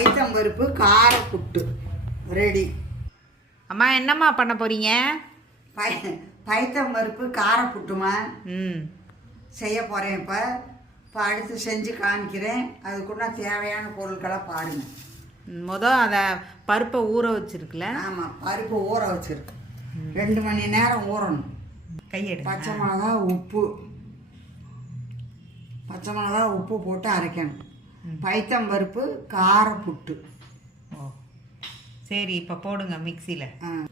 பைத்தம்பருப்பு கார புட்டு ரெடி. அம்மா என்னம்மா பண்ண போறீங்க? பைத்தம்பருப்பு கார புட்டுமா செய்ய போகிறேன். இப்போ அடுத்து செஞ்சு காமிக்கிறேன். அதுக்குன்னா தேவையான பொருட்களை பாருங்க. அதை பருப்பை ஊற வச்சிருக்குல்ல? ஆமாம், பருப்பு ஊற வச்சிருக்கு. 2 மணி நேரம் ஊறணும். கையெடு. பச்சை மிளகா உப்பு போட்டு அரைக்கணும். பைத்தம்பருப்பு கார புட்டு. ஓ சரி, இப்போ போடுங்க மிக்சியில். ஆமாம்,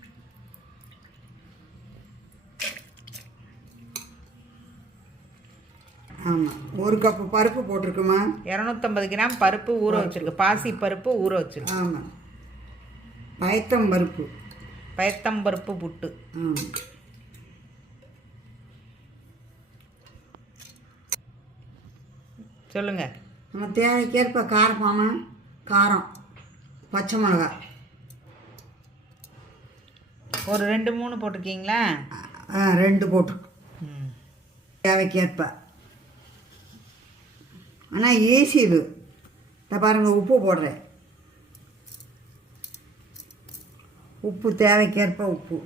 1 கப்பு பருப்பு போட்டிருக்குமா? 250 கிராம் பருப்பு ஊற வச்சிருக்கு. பாசி பருப்பு ஊற வச்சிருக்கு. ஆமாம், பைத்தம்பருப்பு புட்டு. சொல்லுங்க. நம்ம தேவைக்கேற்ப காரம் பச்சை மிளகா ஒரு 2-3 போட்டிருக்கீங்களா? 2 போட்டிருக்கு தேவைக்கேற்ப. ஆனால் ஈஸி இது. இதை பாருங்கள், உப்பு போடுறேன். உப்பு தேவைக்கேற்ப உப்பு.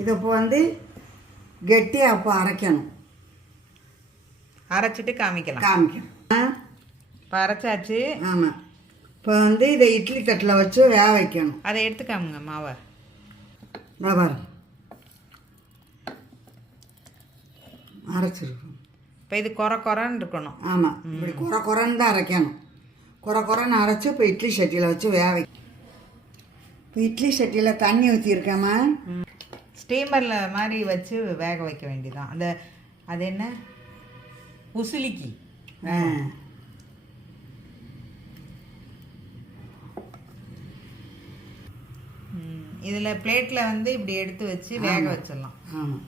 இதை இப்போ கெட்டியாக அப்போ அரைக்கணும். அரைச்சிட்டு காமிக்கலாம். இப்போ அரைச்சாச்சு. ஆமாம், இப்போ இதை இட்லி தட்டில் வச்சு வேக வைக்கணும். அதை எடுத்துக்காமுங்க மாவை. பாருங்க, அரைச்சிருக்கோம். இப்போ இது குறன்னு இருக்கணும். ஆமாம், இப்படி குறன்னு தான் அரைக்கணும். குறன்னு அரைச்சி இப்போ இட்லி சட்டியில் வச்சு வேக வைக்கணும். இப்போ இட்லி சட்டியில் தண்ணி ஊற்றிருக்கேம்மா. ஸ்டீமரில் மாதிரி வச்சு வேக வைக்க வேண்டியதான். அது என்ன உசிலிக்கு. இதில் பிளேட்டில் இப்படி எடுத்து வச்சு வேக வச்சிடலாம். ஆமாம்,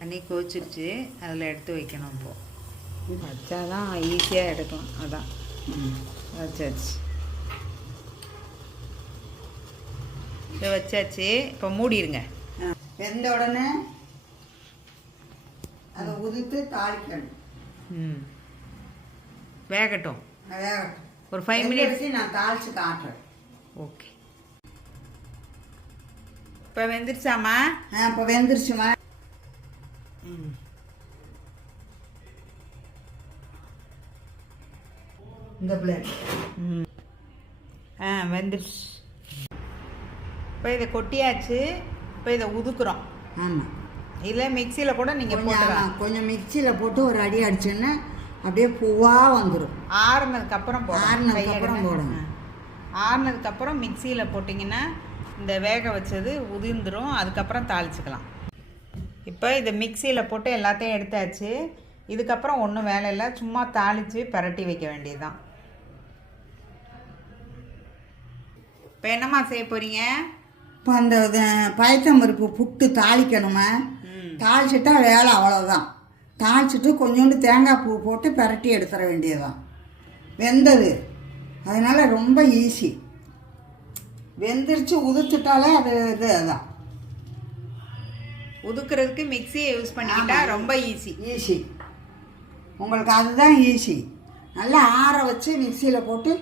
தண்ணி கொதிச்சிருச்சு, அதில் எடுத்து வைக்கணும். இப்போது வச்சாதான் ஈஸியாக எடுக்கலாம். அதான் வச்சாச்சு. இதை வச்சாச்சு. இப்போ மூடிடுங்க. வெந்த உடனே அதை உதித்து தாளிக்கணும். வேகட்டும். ஒரு 5 மினிட்ஸ் நான் தாளித்து காட்டுறேன். ஓகே. இப்போ வெந்துருச்சாம்மா? இப்போ வெந்துருச்சுமா. இந்த பிளேட் வெந்துருச்சு. இப்போ இதை கொட்டியாச்சு. இப்போ இதை உதுக்குறோம். ஆமாம், இல்லை மிக்சியில் கூட நீங்கள் போட்டுக்கலாம். கொஞ்சம் மிக்சியில் போட்டு ஒரு அடி அடிச்சோன்னா அப்படியே பூவாக வந்துடும். ஆறுனதுக்கப்புறம் போடணும். ஆறுனதுக்கப்புறம் மிக்சியில் போட்டிங்கன்னா இந்த வேக வச்சது உதிர்ந்துடும். அதுக்கப்புறம் தாளிச்சுக்கலாம். இப்போ இதை மிக்சியில் போட்டு எல்லாத்தையும் எடுத்தாச்சு. இதுக்கப்புறம் ஒன்றும் வேலை இல்லை, சும்மா தாளித்து பரட்டி வைக்க வேண்டியதுதான். இப்போ என்னம்மா செய்ய போகிறீங்க? இப்போ அந்த பைத்தம்பருப்பு புட்டு தாளிக்கணுமா? தாளிச்சிட்டா வேலை அவ்வளோதான். தாளிச்சிட்டு கொஞ்சோண்டு தேங்காய் பூ போட்டு பரட்டி எடுத்துட வேண்டியதுதான். வெந்தது, அதனால் ரொம்ப ஈஸி. வெந்துருச்சு, உதுத்துட்டாலே அதுதான். உதுக்கிறதுக்கு மிக்சியை யூஸ் பண்ணிக்கிட்டா ரொம்ப ஈஸி. உங்களுக்கு அதுதான் ஈஸி. நல்லா ஆற வச்சு மிக்சியில் போட்டு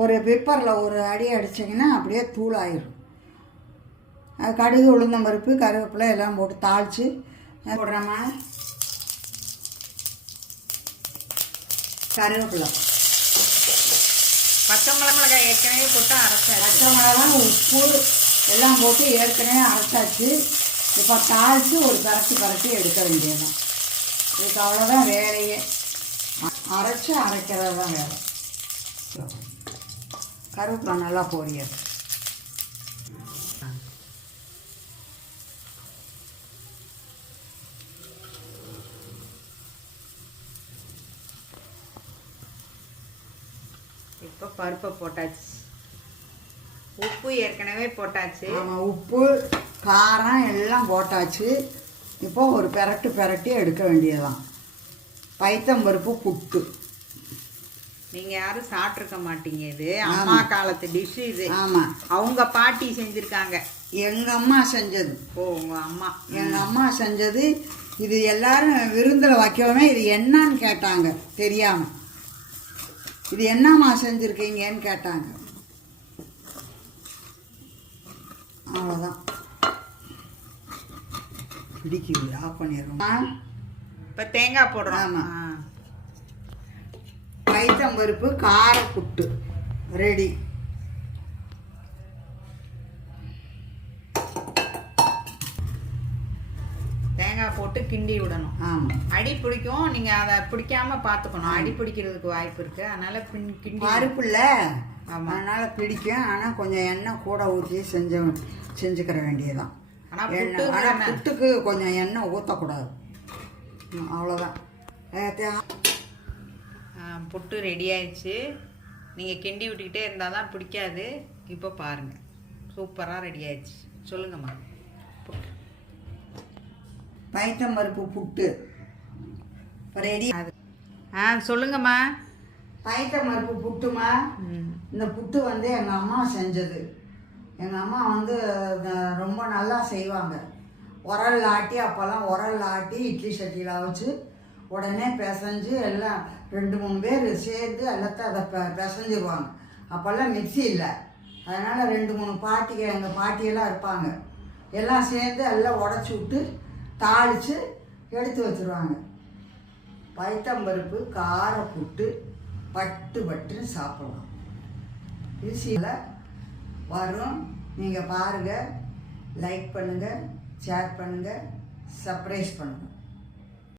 ஒரு பெப்பரில் ஒரு அடி அடிச்சிங்கன்னா அப்படியே தூளாயிடும். அது கடுகு, உளுந்தம்பருப்பு, கருவேப்பிலை எல்லாம் போட்டு தாளித்து போடுறோமா. கருவேப்பிலை, பச்சை மிளகாய் ஏற்கனவே போட்டு அரைச்சாச்சு. பச்சை மிளகாய், உப்பு எல்லாம் போட்டு ஏற்கனவே அரைச்சாச்சு. இப்போ தாளித்து ஒரு பரட்டி எடுக்க வேண்டியதுதான். இதுக்கு அவ்வளோதான் வேலையே. அரைக்கிறது தான் வேலை. கருவேப்பிலை நல்லா பொரியாது. இப்போ பருப்பை போட்டாச்சு. உப்பு ஏற்கனவே போட்டாச்சு. ஆமாம், உப்பு காரம் எல்லாம் போட்டாச்சு. இப்போ ஒரு பரட்டி எடுக்க வேண்டியதுதான். பைத்தம்பருப்பு புட்டு. நீங்கள் யாரும் சாப்பிட்ருக்க மாட்டீங்க. இது அம்மா காலத்து டிஷ்ஷு இது. ஆமாம், அவங்க பாட்டி செஞ்சுருக்காங்க. எங்கள் அம்மா செஞ்சது. ஓ, உங்கள் அம்மா. எங்கள் அம்மா செஞ்சது இது எல்லாரும் விருந்தில் வைக்கவுமே இது என்னன்னு கேட்டாங்க தெரியாமல். இது என்னம்மா செஞ்சுருக்கீங்கன்னு கேட்டாங்க. அவ்வளோதான். பிடிக்குது, ஆஃப் பண்ணிடுறோம். இப்போ தேங்காய் போடுறோம். ஆமாம். பைத்தம்பருப்பு கார புட்டு ரெடி. தேங்காய் போட்டு கிண்டி விடணும். ஆமாம். அடி பிடிக்கும், நீங்கள் அதை பிடிக்காம பார்த்துக்கணும். அடி பிடிக்கிறதுக்கு வாய்ப்பு இருக்குது, அதனால் கிண்டி. பருப்பு இல்லை, ஆமாம், அதனால் பிடிக்கும். ஆனால் கொஞ்சம் எண்ணெய் கூட ஊற்றி செஞ்சுக்கிற வேண்டியதுதான். ஆனால் புட்டுக்கு கொஞ்சம் எண்ணெய் ஊற்றக்கூடாது, அவ்வளோதான். புட்டு ரெடி ஆயிடுச்சு. நீங்கள் கிண்டி விட்டுக்கிட்டே இருந்தால் தான் பிடிக்காது. இப்போ பாருங்கள், சூப்பராக ரெடி ஆயிடுச்சு. சொல்லுங்கம்மா. புட்டு பைத்தம்பருப்பு புட்டு ரெடி. சொல்லுங்கம்மா. பைத்தம்பருப்பு புட்டுமா. இந்த புட்டு வந்து எங்கள் அம்மா செஞ்சது. எங்கள் அம்மா வந்து ரொம்ப நல்லா செய்வாங்க. உரல் ஆட்டி, அப்போல்லாம் உரல் ஆட்டி இட்லி சட்டியில் வச்சு உடனே பிசைஞ்சு எல்லாம் 2-3 பேர் சேர்ந்து எல்லாத்தையும் அதை பிசைஞ்சிருவாங்க. அப்போல்லாம் மிக்சி இல்லை, அதனால் 2-3 பாட்டிங்க, எங்கள் பாட்டியெல்லாம் இருப்பாங்க. எல்லாம் சேர்ந்து எல்லாம் உடச்சி விட்டு தாளித்து எடுத்து வச்சுருவாங்க. பைத்தம்பருப்பு கார புட்டு பட்டு பட்டுன்னு சாப்பிடலாம். ஈஸியில் வரும். நீங்கள் பாருங்கள், லைக் பண்ணுங்கள், ஷேர் பண்ணுங்கள், சப்ஸ்கிரைப் பண்ணுங்கள்.